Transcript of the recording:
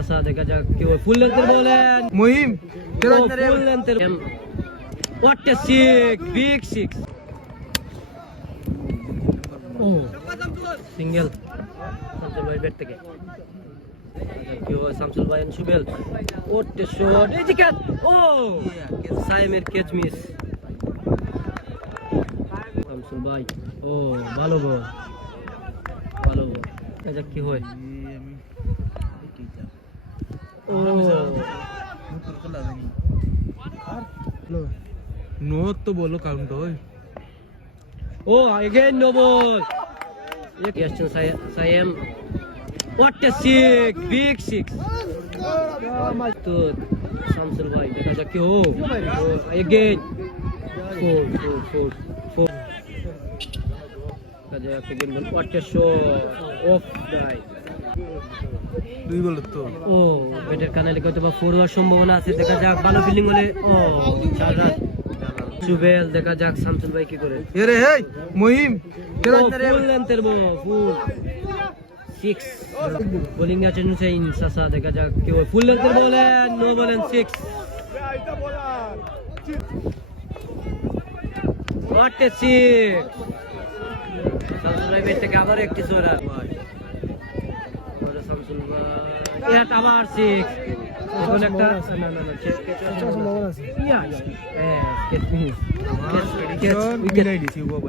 চাচা দেখা যাক কি হয় ফুল লেন্থের বলেন মুহিম ফুল লেন্থের what a six big six ও সিঙ্গেল শামসুল ভাই ব্যাট থেকে কি হয় শামসুল ভাই and Subel what a shot এই যে ক্যাচ ও সাইমের ক্যাচ মিস শামসুল ভাই ও ভালো বল দেখা কি হয় ও নো তো বলো কাউন্ট হয় ও again no ball ये question Saim what a six big six तो शामसुल भाई देखा जा क्यों again four kaja again what a shot off guy দুই বল তো ও ব্যাটের কানে লেগে হয়তো বা ফোর হওয়ার সম্ভাবনা আছে দেখা যাক ভালো ফিল্ডিং হলে ও 4 রান সুবেল দেখা যাক শামসুল ভাই কি করে এরে হেই মুহিম ফুল লেন্থের বল ফুল 6 বোলিং আছে নুসাইন সাসা দেখা যাক কি হয় ফুল লেন্থের বলেন নো বলেন 6 what a six শামসুল ভাই ব্যাট থেকে আবার একটি সোরা শামসুল ভাই এটা আবার 6 এখন একটা না সম্ভাবনা আছে ইয়া ক্যাচ মিস ক্যাচ উইকেট দিছি ও ভাই